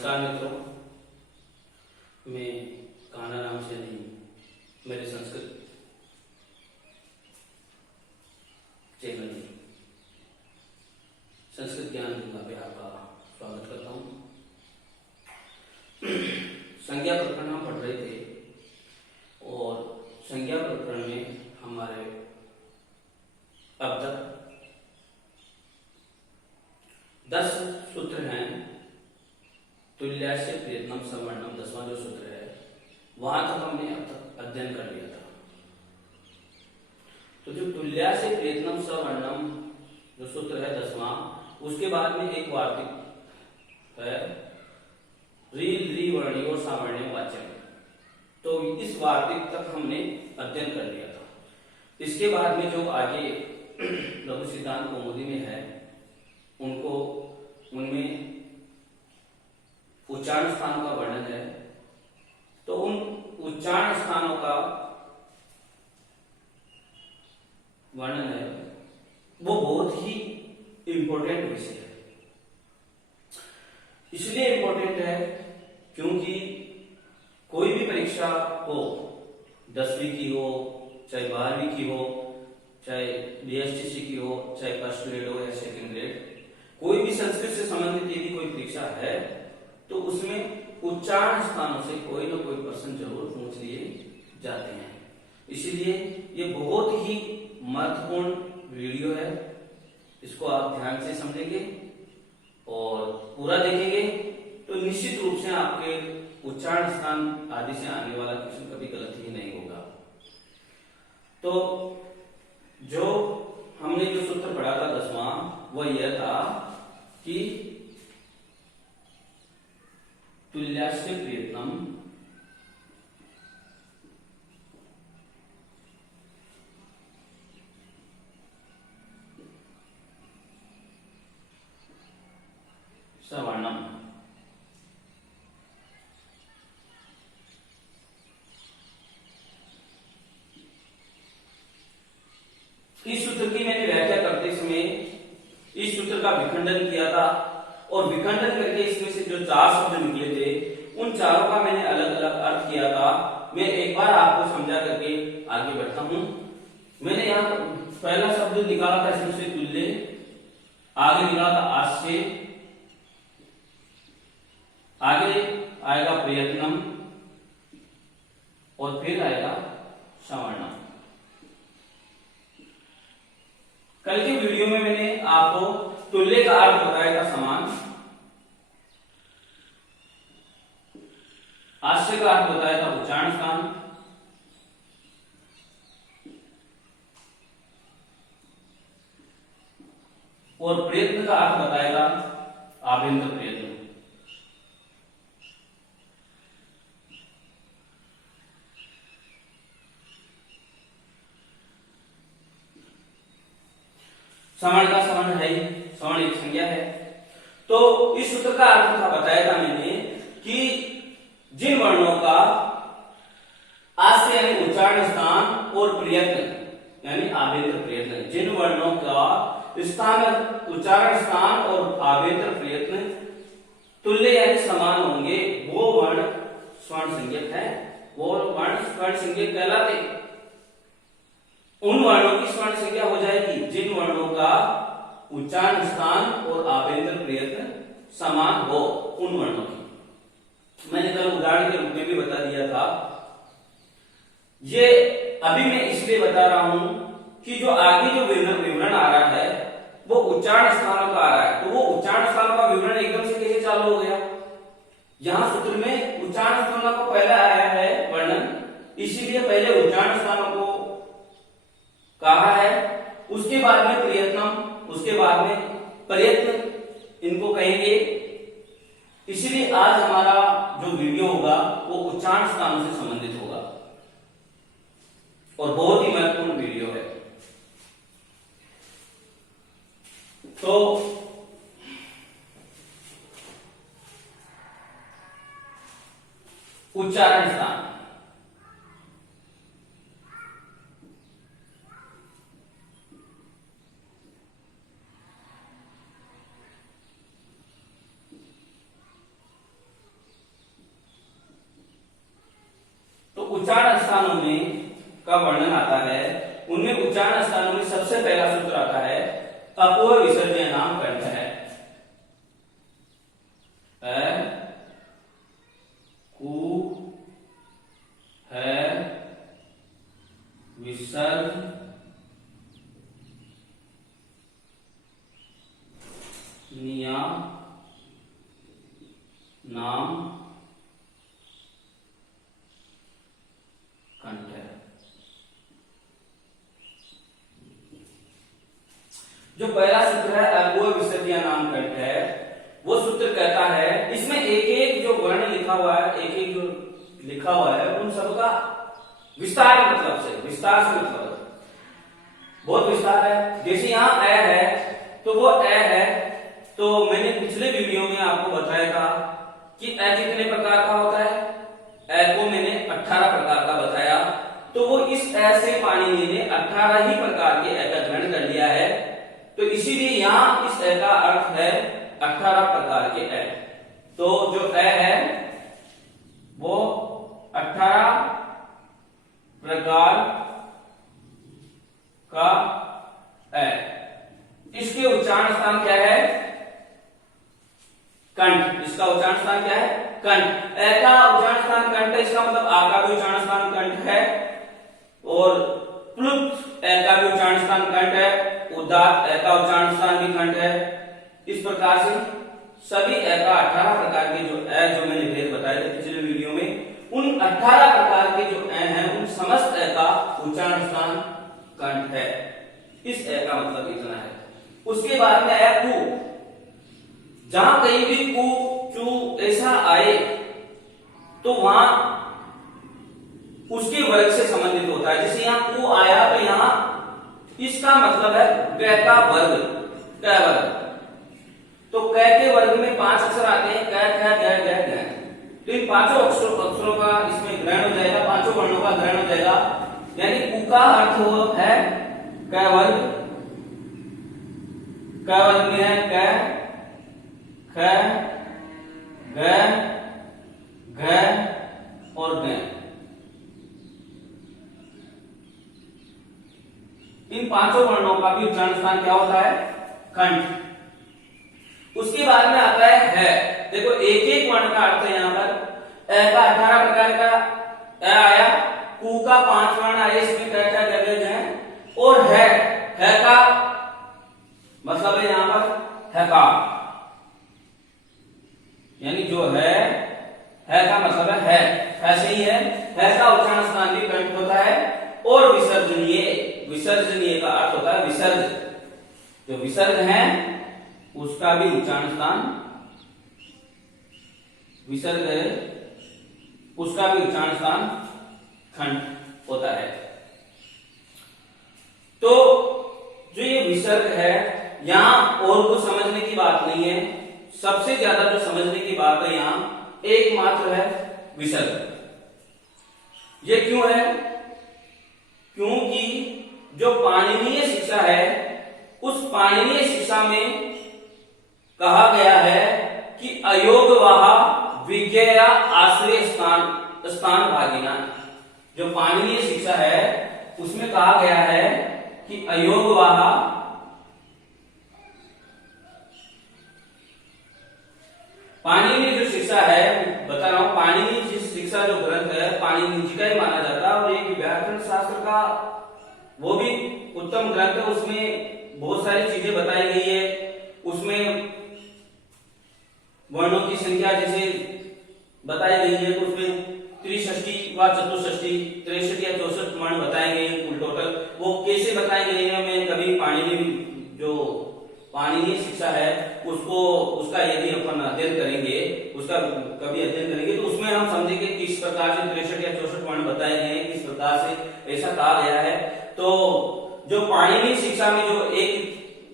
नमस्कार मित्रों, मैं कान्हा राम से नहीं, मेरे संस्कृत चैनल संस्कृत ज्ञान गंगा पे आपका स्वागत करता हूँ। संज्ञा प्रकरण हम पढ़ रहे थे और संज्ञा प्रकरण में हमारे अब तक 10 सूत्र हैं। तुल्यास्य प्रयत्नम सवर्णम 10वां जो सूत्र है वहां तक हमने अब तक अध्ययन कर लिया था। तो जो तुल्यास्य प्रयत्नम सवर्णम जो सूत्र है 10वां, उसके बाद में एक वार्तिक है रील री वर्णियो सावर्ण्य वाच्यम। तो इस वार्तिक तक हमने अध्ययन कर लिया था। इसके बाद में जो आगे लघु सिद्धांत कौमुदी में है उनमें उच्चारण स्थानों का वर्णन है। तो उन उच्चारण स्थानों का वर्णन है वो बहुत ही इंपॉर्टेंट विषय है। इसलिए इंपॉर्टेंट है क्योंकि कोई भी परीक्षा हो, 10वीं की हो, चाहे 12वीं की हो, चाहे बीएसटीसी की हो, चाहे फर्स्ट ग्रेड हो या सेकंड ग्रेड, कोई भी संस्कृत से संबंधित यदि कोई परीक्षा है तो उसमें उच्चारण स्थानों से कोई ना कोई प्रश्न जरूर पूछ लिए जाते हैं। इसीलिए ये बहुत ही महत्वपूर्ण वीडियो है। इसको आप ध्यान से समझेंगे और पूरा देखेंगे तो निश्चित रूप से आपके उच्चारण स्थान आदि से आने वाला क्वेश्चन कभी गलत ही नहीं होगा। तो जो हमने जो सूत्र पढ़ा था 10वां, वह यह था कि तुल्यास्य प्रयत्नम सवर्णम। इस सूत्र की मैंने व्याख्या करते समय इस सूत्र का विखंडन किया था और विखंडन करके इसमें से जो 4 शब्द निकले थे उन चारों का मैंने अलग अलग अर्थ किया था। मैं एक बार आपको समझा करके आगे बढ़ता हूं। मैंने यहाँ पहला शब्द निकाला था इसमें से तुल्य, आगे निकाला था आस्य, आगे आएगा प्रयत्नम और फिर आएगा सवर्णम। कल के वीडियो में मैंने आपको तुल्य का अर्थ बताया था समान, आश्य का अर्थ बताया था उच्चारण स्थान, और प्रयत्न का अर्थ बताया था आभ्यंतर प्रयत्न। सवर्ण का सवर्ण है, सवर्ण एक संज्ञा है। तो इस सूत्र का अर्थ था बताया था मैंने कि जिन वर्णों का आस्य यानी उच्चारण स्थान और प्रयत्न यानी आभ्यंतर प्रयत्न, जिन वर्णों का स्थान उच्चारण स्थान और आभ्यंतर प्रयत्न तुल्य यानी समान होंगे वो वर्ण स्वर्ण संज्ञक है, वो वर्ण स्वर्ण संज्ञक कहलाते। उन वर्णों की स्वर्ण संज्ञा हो जाएगी जिन वर्णों का उच्चारण स्थान और आभ्यंतर प्रयत्न समान हो, उन वर्णों की। मैंने कल उदाहरण के रूप में भी बता दिया था। ये अभी मैं इसलिए बता रहा हूं कि जो आगे जो विवरण आ रहा है वो उच्चारण स्थानों का आ रहा है। तो वो उच्चारण स्थानों का विवरण एकदम से कैसे चालू हो गया? यहां सूत्र में उच्चारण स्थानों को पहले आया है वर्णन, इसीलिए पहले उच्चारण स्थानों को कहा है, उसके बाद में प्रयत्नम, उसके बाद में प्रयत्न इनको कहेंगे। इसलिए आज हमारा जो वीडियो होगा वो उच्चारण स्थानों से संबंधित होगा और बहुत ही महत्वपूर्ण वीडियो है। तो उच्चारण स्थान, उच्चारण स्थानों में का वर्णन आता है, उनमें उच्चारण स्थानों में सबसे पहला सूत्र आता है अपूर्व विसर्जन नाम कंठ है। कु है विसर्जनीय नाम कंठ है। जो पहला सूत्र है अपूर्व विसर्जनीय नाम कंठ है, वो सूत्र कहता है, इसमें एक एक जो वर्ण लिखा हुआ है, एक एक जो लिखा हुआ है, उन सबका विस्तार विस्तार से मतलब बहुत विस्तार है। जैसे यहाँ ए है तो वो ए है, तो मैंने पिछले वीडियो में आपको बताया था कि ए कितने प्रकार का होता है। ए को मैंने 18 प्रकार का बताया, तो वो इस ए से पाणिनि ने 18 ही प्रकार के ए का ग्रहण कर लिया है। तो इसीलिए यहाँ इस ए का अर्थ है 18 प्रकार के ए। तो जो ए है वो 18 प्रकार का ए। इसके उच्चारण स्थान क्या है? कंठ। इसका उच्चारण स्थान क्या है? कंठ। ए का उच्चारण स्थान कंठ है, इसका मतलब आ का भी उच्चारण स्थान कंठ है, और प्लुत ए का भी उच्चारण स्थान कंठ है, उदात्त ए का उच्चारण स्थान भी कंठ है। इस प्रकार से सभी ए का 18 प्रकार के जो ए जो मैंने भेद बताए थे पिछले वीडियो में, उन 18 प्रकार के जो ए हैं उन समस्त ए का उच्चारण स्थान कंठ है। इस ए का मतलब इतना है। उसके बाद में ए कु। जहां कहीं भी कु चू ऐसा आए तो वहां उसके वर्ग से संबंधित होता है। जैसे यहाँ कु आया तो यहाँ इसका मतलब है क का वर्ग, क वर्ग। तो क के वर्ग में 5 अक्षर आते हैं, क ख ग घ घ। तो इन पांचों अक्षरों का इसमें ग्रहण हो जाएगा, पांचों वर्णों का ग्रहण हो जाएगा। यानी कु का अर्थ हो है क वर्ग। क वर्ग में है क ख ग घ और ग। इन पांचों वर्णों का भी उच्चारण स्थान क्या होता है? कंठ। उसके बाद में आता है। देखो एक एक वर्ण का अर्थ है। यहाँ पर ए का 18 प्रकार का ए आया, कु का 5 वर्ण आए, इसमें क्या है, और है का मतलब है यहाँ पर है का, यानी जो है का मतलब है ऐसे ही है का उच्चारण स्थान भी कंठ होता है। और विसर्जनीय का अर्थ होता है विसर्ज। जो विसर्ग है उसका भी उच्चारण स्थान, विसर्ग है उसका भी उच्चारण स्थान कंठ होता है। तो जो ये विसर्ग है, यहां और कुछ समझने की बात नहीं है। सबसे ज्यादा जो समझने की बात है यहां एकमात्र है विसर्ग। ये क्यों है? क्योंकि जो पाणिनीय शिक्षा है, उस पाणिनीय शिक्षा में कहा गया है कि अयोगवाह विज्ञेया आश्रय स्थान भागिना। जो पाणिनीय शिक्षा है उसमें कहा गया है कि अयोगवाह, पाणिनीय जो शिक्षा है, बता रहा हूं, पाणिनीय शिक्षा जो ग्रंथ है पाणिनि जी का ही माना जाता है, और एक व्याकरण शास्त्र का वो भी उत्तम ग्रंथ है। उसमें बहुत सारी चीजें बताई गई है। उसमें वर्णों की संख्या जैसे बताई गई है, तो उसमें त्रिषष्टि व चतुष्षष्टि, 63 या 64 वर्ण बताए गए हैं कुल टोटल। वो कैसे बताए गए हैं, मैं कभी पाणिनीय शिक्षा है उसका यदि अपन अध्ययन करेंगे, उसका कभी अध्ययन करेंगे, तो उसमें हम समझेंगे किस प्रकार से 63 या 64 वर्ण बताए गए हैं, किस प्रकार से ऐसा कहा गया है। तो जो पाणिनीय शिक्षा में जो एक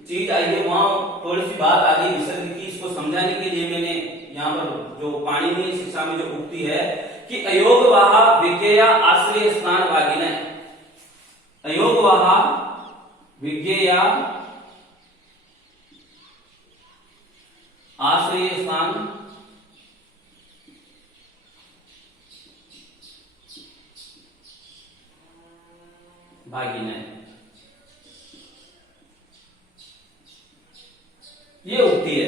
चीज आई है, वहां थोड़ी सी बात आ गई विसर्ग की। इसको समझाने के लिए मैंने यहाँ पर जो पाणिनीय शिक्षा में जो उक्ति है कि अयोगवाह विज्ञेया आश्रय स्थान भागिना, अयोगवाह विज्ञेया आश्रय स्थान भागिन, ये उक्ति है।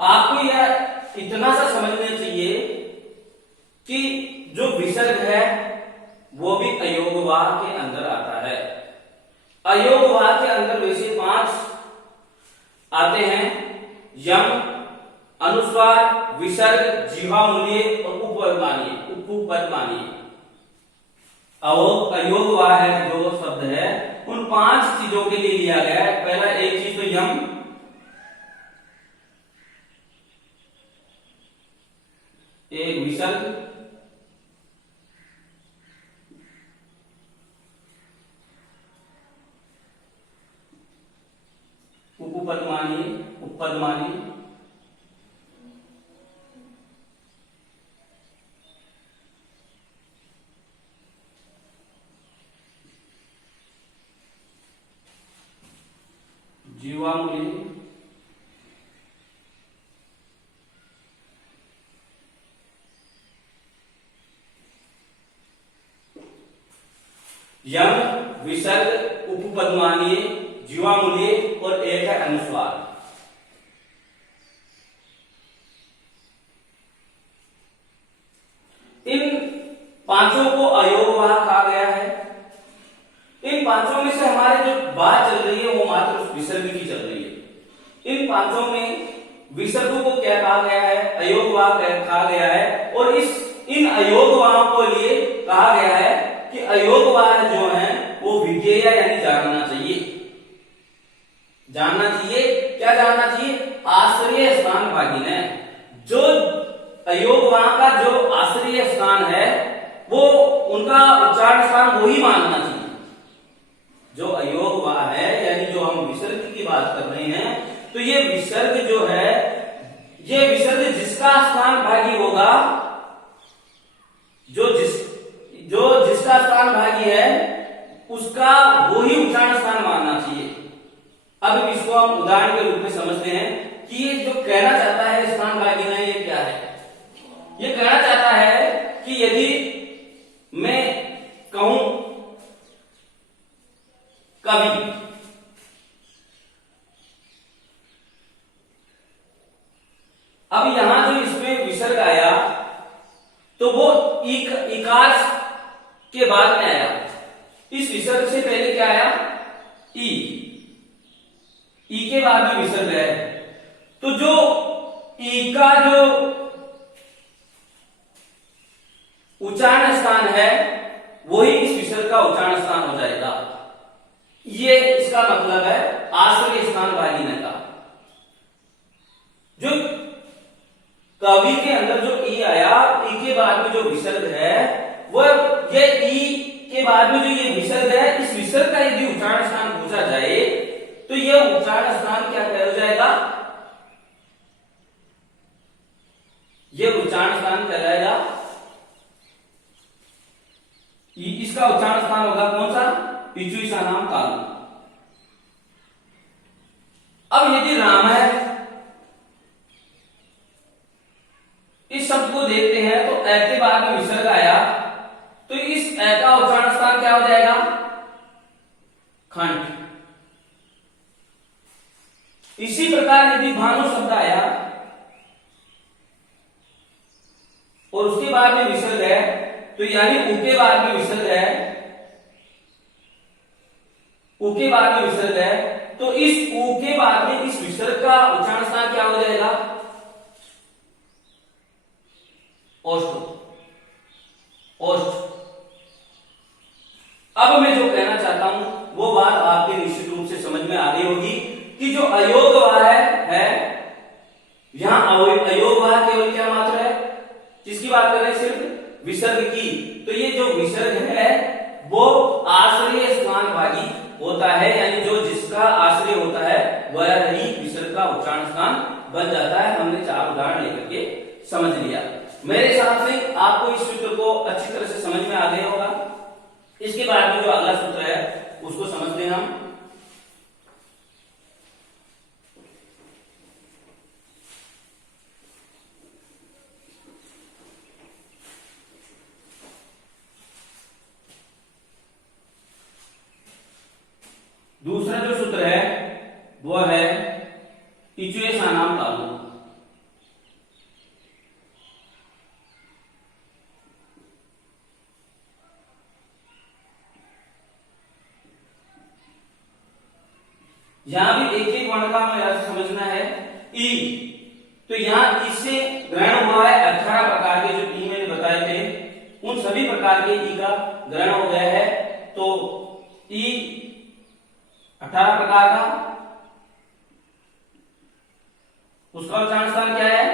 आपको यह इतना सा समझना चाहिए कि जो विसर्ग है वो भी अयोगवाह के अंदर आता है। अयोगवाह के अंदर वैसे 5 आते हैं: यम, अनुस्वार, विसर्ग, जीवामूल्य और उपपदमानीय। अयोगवाह है जो शब्द है उन 5 चीजों के लिए लिया गया है। पहला एक चीज तो यम, एक विसर्ग, उपपदमानीय, जीवामूल्य, यम, विसर्ग, उपपदमानीय, जीवामूल्य और एक है अनुस्वार। इन 5 को अयोगवाह कहा गया है। इन 5 में से हमारे जो बात चल रही है वो मात्र उस विसर्ग की चल रही है। इन 5 में विसर्गों को क्या कहा गया है? अयोगवाह कहा गया है। और इन अयोगवाहों को लिए कहा गया है कि अयोगवाह जो है वो विज्ञेय यानी जानना चाहिए। जानना चाहिए, क्या जानना चाहिए? आश्रय स्थान भागिन है। जो अयोगवाह का जो आश्रय स्थान है वो उनका उच्चारण स्थान वही मानना चाहिए। जो अयोगवाह है यानी जो हम विसर्ग की बात कर रहे हैं, तो ये विसर्ग जो है, ये विसर्ग जिसका स्थान भागी होगा, जिसका स्थान भागी है उसका वही उच्चारण स्थान मानना चाहिए। अब इसको हम उदाहरण के रूप में समझते हैं कि ये जो कहना चाहता है स्थान भागी ना, ये क्या है? ये कहना चाहता है कि यदि मैं कहूं कवि, अब यहां जो इसमें विसर्ग आया तो वो इकार के बाद में आया। इस विसर्ग से पहले क्या आया? ई के बाद में विसर्ग है। तो जो ई का जो उच्चारण स्थान है वही इस विसर्ग का उच्चारण स्थान हो जाएगा। ये इसका मतलब है आश्रय स्थान भागिन का। जो कवि के अंदर जो ई आया, ई के बाद में जो विसर्ग है वो ये ई के बाद में जो ये विसर्ग है, इस विसर्ग का यदि उच्चारण स्थान पूछा जाए तो ये उच्चारण स्थान क्या हो जाएगा? ये उच्चारण स्थान कहलाएगा, इसका उच्चारण स्थान होगा कौन सा? पिचुईसा नाम कालू। अब यदि राम है, इस शब्द को देखते हैं तो ए के बाद में विसर्ग आया तो इस ए का उच्चारण स्थान क्या हो जाएगा? खंड। इसी प्रकार यदि भानु शब्द आया और उसके बाद में विसर्ग है, तो यानी उ के बाद में विसर्ग है, उ के बाद में विसर्ग है, तो इस उ के बाद में इस विसर्ग का उच्चारण स्थान क्या हो जाएगा? ओष्ठ। ओष्ठ। अब मैं जो कहना चाहता हूं वो बात आपके निश्चित रूप से समझ में आ गई होगी कि जो अयोगवाह है यहां अयोगवाह केवल क्या मात्र है? किसकी बात कर रहे हैं? सिर्फ विसर्ग की। तो ये जो विसर्ग है वो आश्रय स्थान भागी होता है, यानी जो जिसका आश्रय होता है वह ही विसर्ग का उच्चारण स्थान बन जाता है। हमने 4 उदाहरण लेकर के समझ लिया। मेरे हिसाब से आपको इस सूत्र को अच्छी तरह से समझ में आ गया होगा। इसके बाद में जो अगला सूत्र है उसको समझते हैं हम। दूसरा जो सूत्र है वो है इचुए सानाम तालु। यहां भी एक एक वर्ण का हमें अर्थ समझना है। ई, तो यहां इससे ग्रहण हुआ है 18 प्रकार के, जो ई मैंने बताए थे उन सभी प्रकार के ई का ग्रहण हो गया है। तो ई 18 प्रकार का, उसका उच्चारण स्थान क्या है?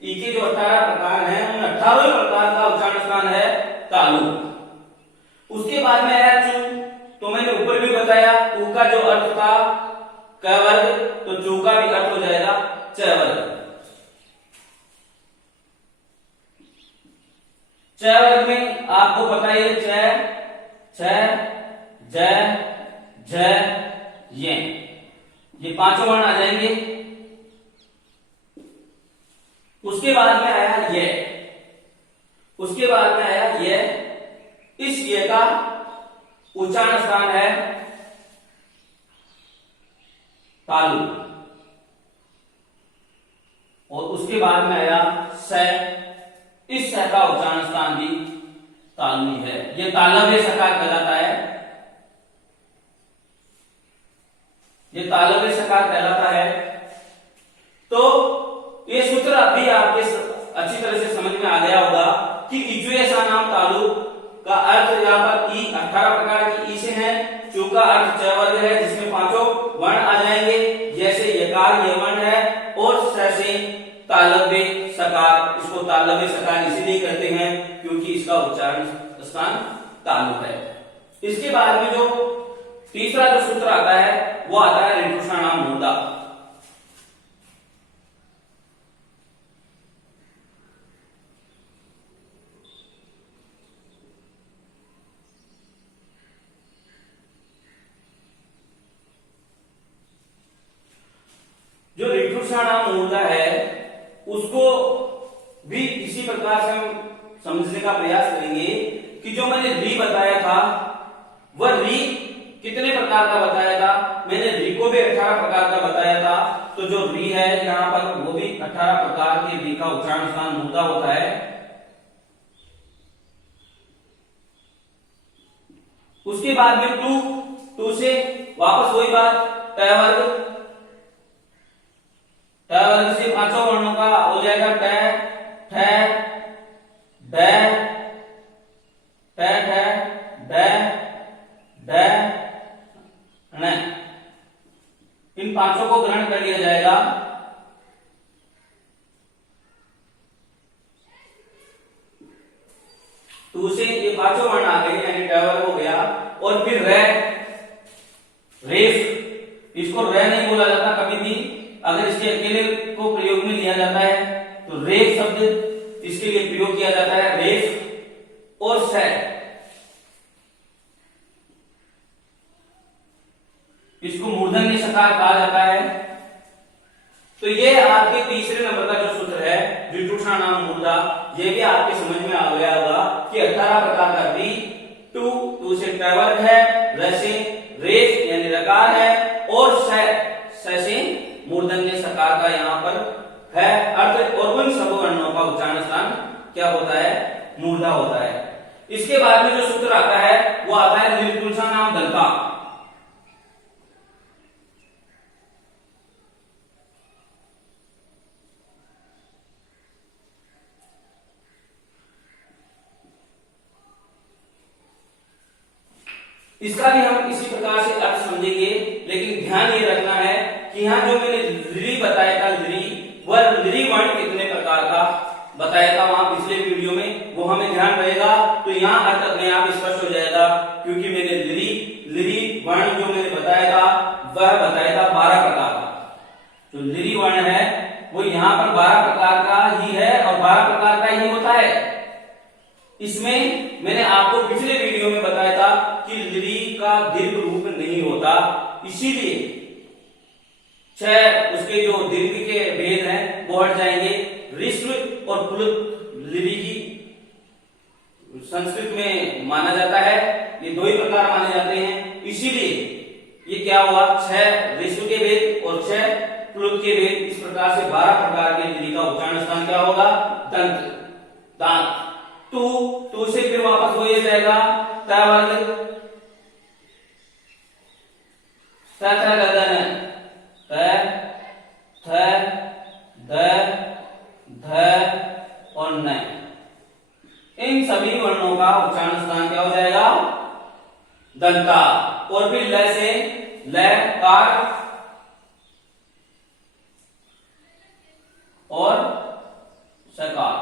ई के जो 18 प्रकार हैं उन 18वें प्रकार का उच्चारण स्थान है तालु। उसके बाद में आया चू, तो मैंने ऊपर भी बताया ऊ का जो अर्थ था क वर्ग, तो चू का भी अर्थ हो जाएगा च वर्ग। च वर्ग में आपको पता ही है च, छ, ज, झ, ये पांचों वर्ण आ जाएंगे। उसके बाद में आया ये, उसके बाद में आया ये। इस ये का उच्चारण स्थान है तालु। और उसके बाद में आया स, इस स का उच्चारण स्थान भी तालु ही है। यह तालव्य सकार कहलाता है, यह तालव्य सकार कहलाता है। तो ये सूत्र अभी आपके अच्छी तरह से समझ में आ गया होगा कि इचुए सानाम तालु का अर्थ यहाँ पर ई 18 प्रकार की ई से है। चू का अर्थ च वर्ग है जिसमें पांचों वर्ण आ जाएंगे, जैसे यकार ये वर्ण है, और स से तालव्य सकार। इसको तालव्य सकार इसीलिए कहते हैं क्योंकि इसका उच्चारण स्थान तालु है। इसके बाद में जो तीसरा जो सूत्र आता है वो आता है ऋतुषाणाम मूर्धा। जो ऋतुषाणाम मूर्धा है उसको भी इसी प्रकार से हम समझने का प्रयास करेंगे कि जो मैंने री बताया था वह री कितने प्रकार का बताया था। मैंने री को भी 18 प्रकार का बताया था। तो जो री है यहाँ पर वो भी 18 प्रकार के री का उच्चारण स्थान मूर्धा होता है। उसके बाद में टू से वापस वही बात, ट वर्ग, ट वर्ग से पांचों वर्णों का हो जाएगा ट, ठ, ड, ठ, ठ, ड, ण। इन पांचों को ग्रहण कर लिया जाएगा। टू से ये पांचों वर्ण आ गए यानी ट वर्ग हो गया। और फिर रेफ, इसको रे नहीं बोला जाता कभी भी, अगर इसके अकेले को प्रयोग में लिया जाता है तो रेफ शब्द इसके लिए प्रयोग किया जाता है। रेफ और स, इसको मूर्धन्य सकार कहा जाता है। तो ये आपके तीसरे नंबर का जो सूत्र है ऋतुषाणाम मूर्धा, ये भी आपके समझ में आ गया होगा कि 18 प्रकार का री, टू से ट वर्ग है, र से रेफ यानी रकार है, और स से मूर्धन्य सकार का यहाँ पर है अर्थ। और उन सब वर्णों का उच्चारण स्थान क्या होता है? मूर्धा होता है। इसके बाद में जो सूत्र आता है वो आता है ऋतुषाणाम दल्पा। इसका भी हम इसी प्रकार से अर्थ समझेंगे, लेकिन ध्यान ये रखना है कि यहाँ जो मैंने लिरी बताया था, वह लिरी वर्ण कितने प्रकार का बताया था वहां पिछले वीडियो में, वो हमें ध्यान रहेगा। तो यहाँ अर्थ अपने आप स्पष्ट हो जाएगा, क्योंकि मैंने लिरी वर्ण जो मैंने बताया था वह बताया था 12 प्रकार का। जो लिरी वर्ण है वो यहाँ पर 12 प्रकार का ही है और 12 प्रकार का ही होता है। इसमें मैंने आपको पिछले वीडियो में बताया था कि लिरी का दीर्घ रूप नहीं होता, इसीलिए 6 उसके जो दीर्घ के भेद हैं वो हट जाएंगे। ऋस्व और प्लुत लिरी की संस्कृत में माना जाता है, ये दो ही प्रकार माने जाते हैं। इसीलिए कि क्या हुआ 6 ऋषु के भेद और 6 प्लुत के भेद, इस प्रकार से 12 प्रकार के दीर्घ का उच्चारण स्थान क्या होगा, दंत, दांत। तू से फिर वापस हो जाएगा त वर्ग, त थ द ध न, त थ द ध और न, इन सभी वर्णों का उच्चारण स्थान क्या हो जाएगा, दंता। और फिर ल से ल, कार और सकार,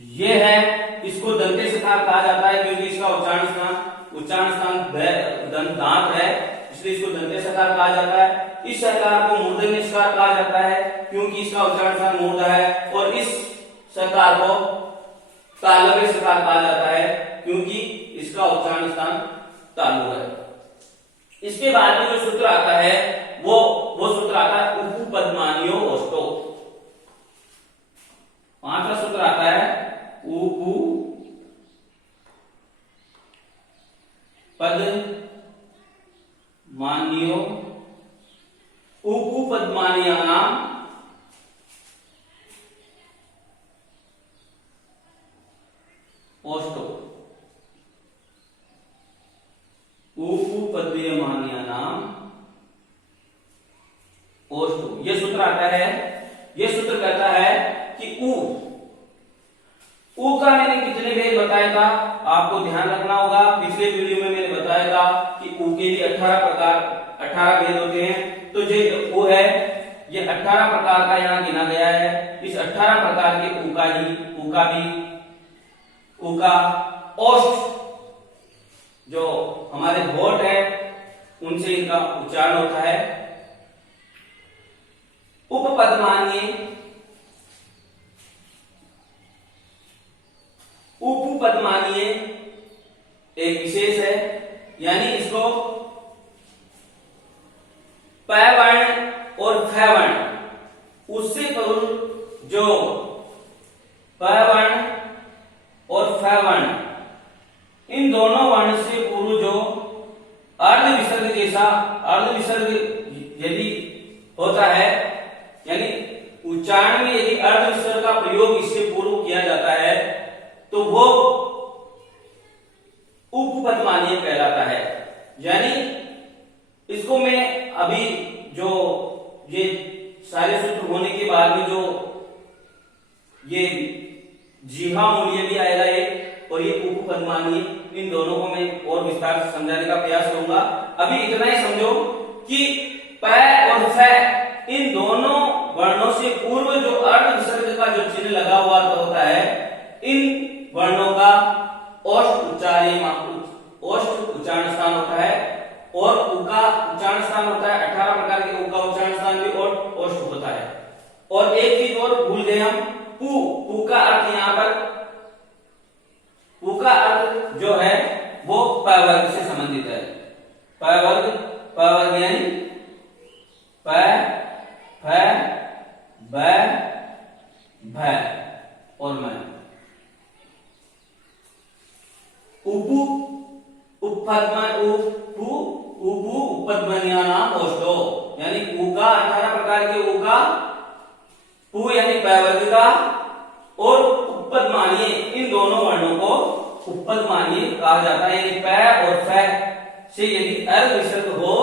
ये है, इसको दंते सकार कहा जाता है क्योंकि इसका उच्चारण स्थान दांत है, इसलिए इसको दंते सकार कहा जाता है। इस सकार को मूर्धन्य सकार कहा जाता है क्योंकि इसका उच्चारण स्थान मूर्ध है, और इस सकार को तालव्य सकार कहा जाता है क्योंकि इसका उच्चारण स्थान तालु है। इसके बाद में जो सूत्र आता है वो सूत्र आता है उपपद्मानीयो ओष्ठो। 5वां सूत्र आता है उपपद्मानीयानाम ओष्ठो, उपपद्मानीयानाम ओष्ठो। यह सूत्र आता है, यह सूत्र कहता है कि ऊ का मैंने कितने भेद बताया था, आपको ध्यान रखना होगा। पिछले वीडियो में मैंने बताया था कि ऊ के लिए 18 भेद होते हैं, तो जो ऊ है ये 18 प्रकार का यहाँ गिना गया है। इस 18 प्रकार के ऊ का ओष्ठ जो हमारे होठ है उनसे इनका उच्चारण होता है। उपपद्मानीय एक विशेष है, यानी इसको प वर्ण और फ वर्ण, उससे पूर्व जो प वर्ण और फ वर्ण, इन दोनों वर्ण से पूर्व जो अर्ध विसर्ग जैसा अर्ध विसर्ग यदि होता है, यानी उच्चारण में यदि अर्ध विसर्ग का प्रयोग इससे पूर्व किया जाता है तो वो उपपद्मानीय कहलाता है। यानी इसको मैं अभी जो ये सारे सूत्र होने के बाद में जो ये जीवा मूल्य भी आएगा एक, और ये उपपद्मानीय, इन दोनों को मैं और विस्तार से समझाने का प्रयास करूंगा। अभी इतना ही समझो कि प और फ इन दोनों वर्णों से पूर्व जो अर्ध विसर्ग का जो चिन्ह लगा हुआ होता है, इन वर्णों का ओष्ठ उच्चारण स्थान होता है, और उ का उच्चारण स्थान होता है 18 प्रकार के उ का उच्चारण स्थान भी ओष्ठ होता है। और एक चीज और भूल गए हम, पू का अर्थ यहाँ पर, पू का अर्थ जो है वो प वर्ग से संबंधित है। प वर्ग यानी प फ ब भ और म। उपपद्मानीयानाम ओष्ठो, यानी ऊ का 18 प्रकार के ऊ का, पू यानी प वर्ग का, और उपपद्मानीय, इन दोनों वर्णों को उपपद्मानीय कहा जाता है। यानी प और फ से यदि अर्ध विसर्ग हो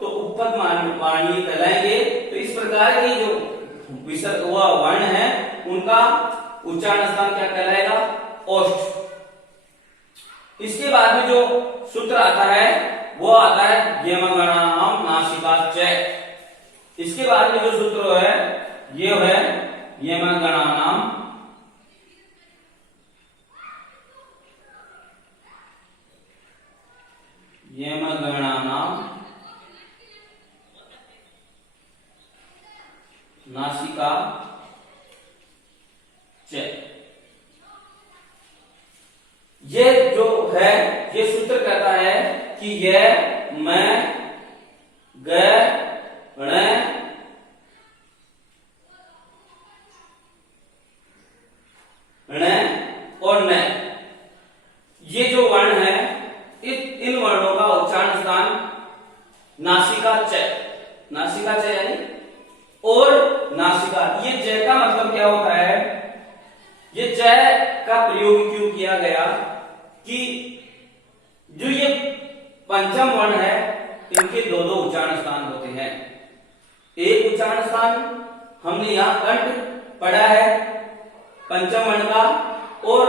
तो उपपद्मानीय कहलाएंगे। तो इस प्रकार की जो विसर्ग हुआ वर्ण है उनका उच्चारण स्थान क्या कहलाएगा, ओष्ठ। इसके बाद में जो सूत्र आता है वो आता है यमगणानाम नासिकाच्च। इसके बाद में जो सूत्र है ये है यमगणानाम नासिका च। ये जो है ये सूत्र कहता है कि यह मैं ग ण और न, ये जो वर्ण है इन वर्णों का उच्चारण स्थान नासिका च, नासिका च यानी और नासिका, ये च का मतलब क्या होता है, ये च का प्रयोग क्यों किया गया कि जो ये पंचम वर्ण है इनके दो दो उच्चारण स्थान होते हैं। एक उच्चारण स्थान हमने यहां कंठ पढ़ा है पंचम वर्ण का, और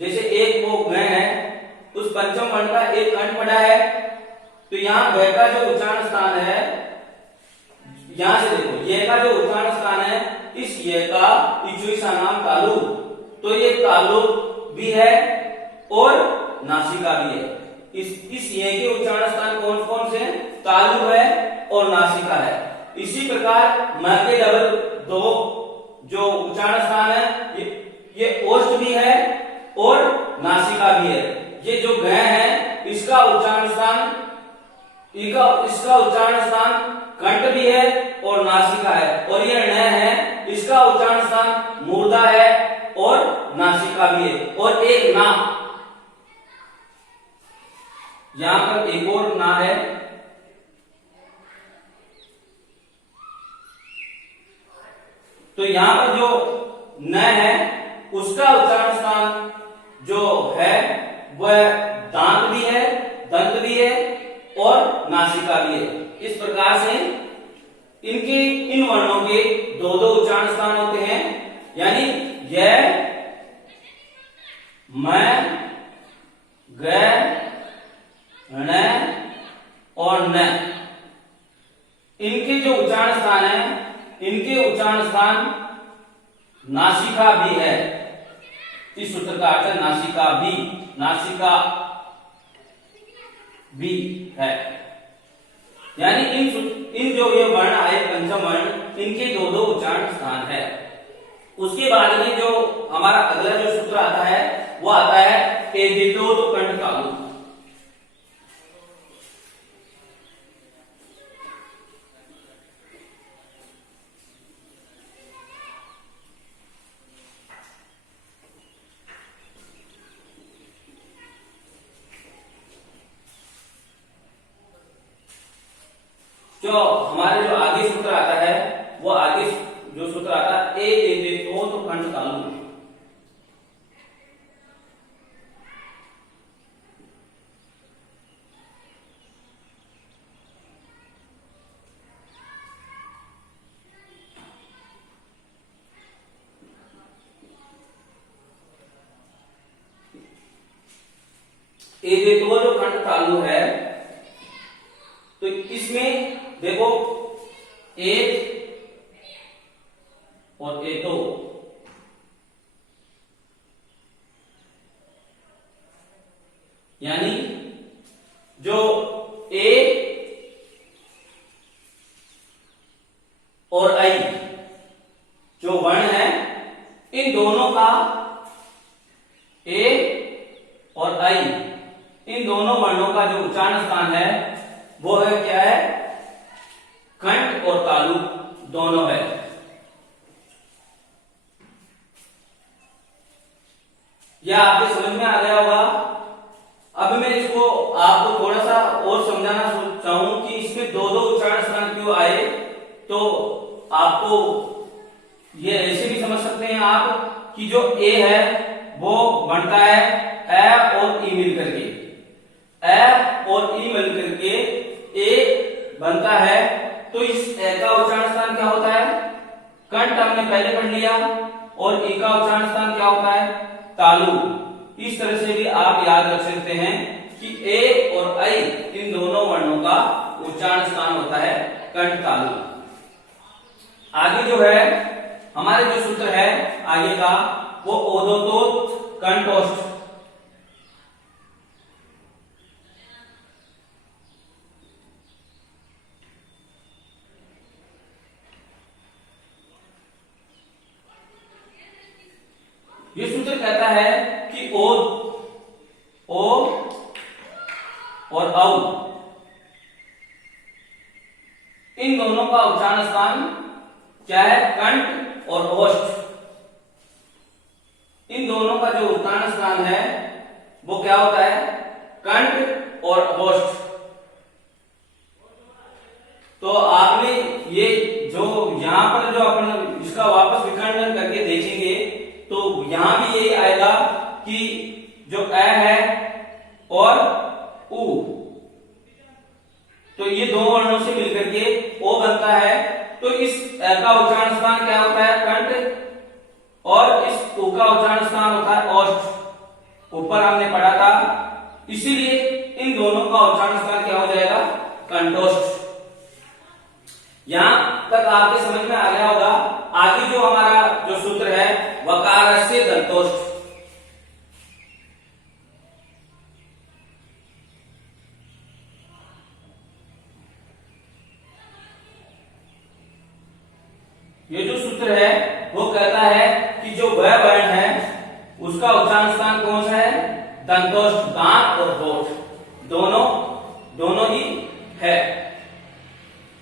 जैसे एक वो ग है उस पंचम वर्ण का एक कंठ पढ़ा है, तो यहाँ ग का जो उच्चारण स्थान है, यहां से देखो ये का जो उच्चारण स्थान है, इस ये का इचुईसा नाम तालु, तो ये तालु भी है और नासिका भी है। इस ये के उच्चारण स्थान कौन कौन से हैं, तालु है और नासिका है। इसी प्रकार म के डबल दो जो उच्चारण स्थान है, ये ओष्ठ भी है और नासिका भी है। ये जो ग है इसका उच्चारण स्थान, इसका उच्चारण स्थान कंठ भी है और नासिका है, और ये ण है इसका उच्चारण स्थान मूर्धा है और नासिका भी है। और एक ना, यहां पर एक और ना है, तो यहां पर जो न है उसका उच्चारण स्थान जो है वह दांत भी है, दंत भी है और नासिका भी है। इस प्रकार से इनके इन वर्णों के दो दो उच्चारण स्थान होते हैं, यानी य, म, ग, ण और न, इनके जो उच्चारण स्थान है, इनके उच्चारण स्थान नासिका भी है। इस सूत्र का अर्थ है नासिका भी, नासिका भी है, यानी इन जो ये वर्ण आए पंचम वर्ण, इनके दो दो उच्चारण स्थान है। उसके बाद में जो हमारा अगला जो सूत्र आता है वो आता है एदितो तो कंठ तालु। जो हमारे जो आगे सूत्र आता है, वो आगे जो सूत्र आता है ए तो कंठ तालु। ए तो जो कंठ तालु है, तो इसमें देखो एक और एतो, यानी जो ए और आई जो वर्ण है, इन दोनों का ए और आई, इन दोनों वर्णों का जो उच्चारण स्थान है वो है क्या है, कंठ और तालु दोनों है। यह आपके समझ में आ गया होगा। अब मैं इसको आपको थोड़ा सा और समझाना चाहूं कि इसमें दो दो उच्चारण स्थान क्यों आए, तो आपको ये ऐसे भी समझ सकते हैं आप कि जो ए है वो बनता है ए और ई मिलकर के, ए और ई मिलकर के ए बनता है, तो इस ए का उच्चारण स्थान क्या होता है, कंठ हमने पहले पढ़ लिया, और ई का उच्चारण स्थान क्या होता है, तालु। इस तरह से भी आप याद रख सकते हैं कि ए और आई इन दोनों वर्णों का उच्चारण स्थान होता है कंठ तालु। आगे जो है हमारे जो सूत्र है आगे का, वो ओदोतोत कंठोष्ठ। ये सूत्र कहता है कि ओद, ओ और औ, इन दोनों का उच्चारण स्थान क्या है, कंठ और ओष्ठ। इन दोनों का जो उच्चारण स्थान है वो क्या होता है, कंठ और ओष्ठ। तो आपने ये जो यहाँ पर जो अपन इसका वापस विखंडन करके देखेंगे तो यहां भी यही आएगा कि जो अ है और उ, तो ये दो वर्णों से मिलकर के ओ बनता है। तो इस अ का उच्चारण स्थान क्या होता है? कंठ, और इस उ का उच्चारण स्थान होता है ओष्ठ। ऊपर हमने पढ़ा था, इसीलिए इन दोनों का उच्चारण स्थान क्या हो जाएगा? कंठोष्ठ। यहां तक आपके समझ में आ गया होगा। आगे जो हमारा जो सूत्र है वकारस्य दंतोष्ठ। ये जो सूत्र है वो कहता है कि जो वह वर्ण है उसका उच्चारण स्थान कौन सा है? दंतोष्ठ। दांत और होठ दोनों ही है।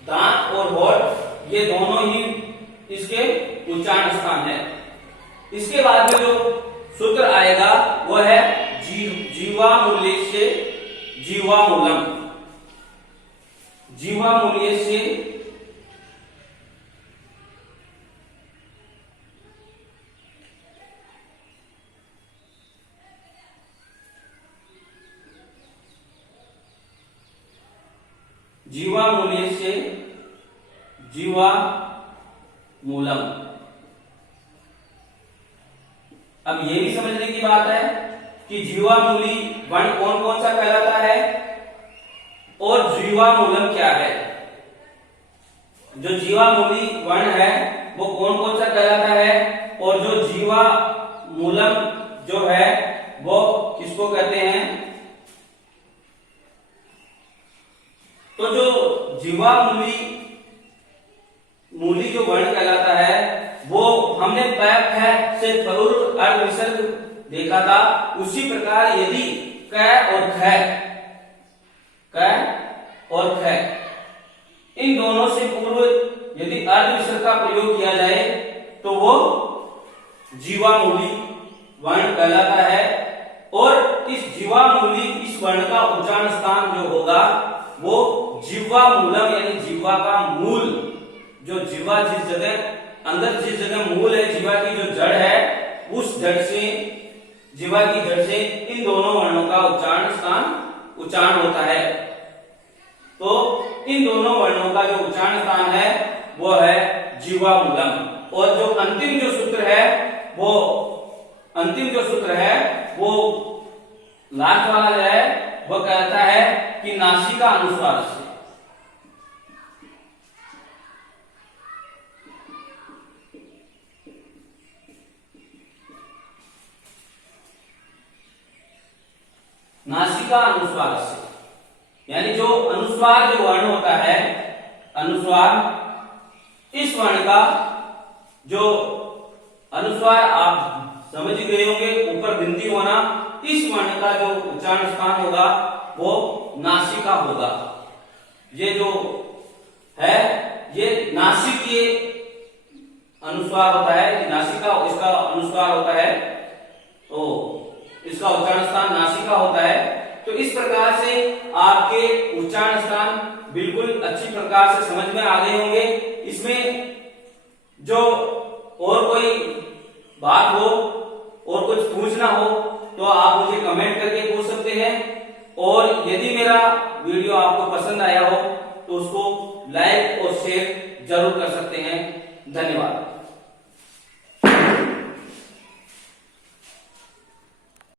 दांत और होठ ये दोनों ही इसके उच्चारण स्थान है। इसके बाद में जो सूत्र आएगा वो है जीवामूल्यस्य जीवामूलम। जीवामूल्यस्य जीवामूल्यस्य जीवामूलम। अब ये भी समझने की बात है कि जीवामूली वर्ण कौन कौन सा कहलाता है और जीवामूलम क्या है। जो जीवामूली वर्ण है वो कौन कौन सा कहलाता है और जो जीवामूलम जो है वो किसको कहते हैं? तो जो मूली जो वर्ण कहलाता है वो हमने प से तरुर अर्ध विसर्ग देखा था। उसी प्रकार यदि क और ख इन दोनों से पूर्व यदि अर्ध विसर्ग का प्रयोग किया जाए तो वो जीवामूली वर्ण कहलाता है। और इस जीवामूली इस वर्ण का उच्चारण स्थान जो होगा वो जिह्वामूलम यानी जिह्वा का मूल। जो जिह्वा जिस जगह अंदर जिस जगह मूल है, जिह्वा की जो जड़ है, उस जड़ से जिह्वा की जड़ से इन दोनों वर्णों का उच्चारण होता है। तो इन दोनों वर्णों का जो उच्चारण स्थान है वो है जिह्वामूलम। और जो अंतिम जो सूत्र है वो लास्ट वाला जो है वो कहता है कि नासिका अनुस्वार से। नासिका अनुस्वार से यानी जो अनुस्वार जो वर्ण होता है, अनुस्वार, इस वर्ण का जो अनुस्वार आप समझ गए होंगे, ऊपर बिंदी होना, इस वर्ण का जो उच्चारण स्थान होगा वो नासिका होगा। ये जो है ये नासिकीय अनुस्वार होता है, नासिका इसका अनुस्वार होता है, तो इसका उच्चारण स्थान नासिका होता है। तो इस प्रकार से आपके उच्चारण स्थान बिल्कुल अच्छी प्रकार से समझ में आ गए होंगे। इसमें जो और कोई बात हो और कुछ पूछना हो तो आप मुझे कमेंट करके पूछ सकते हैं। और यदि मेरा वीडियो आपको पसंद आया हो तो उसको लाइक और शेयर जरूर कर सकते हैं। धन्यवाद।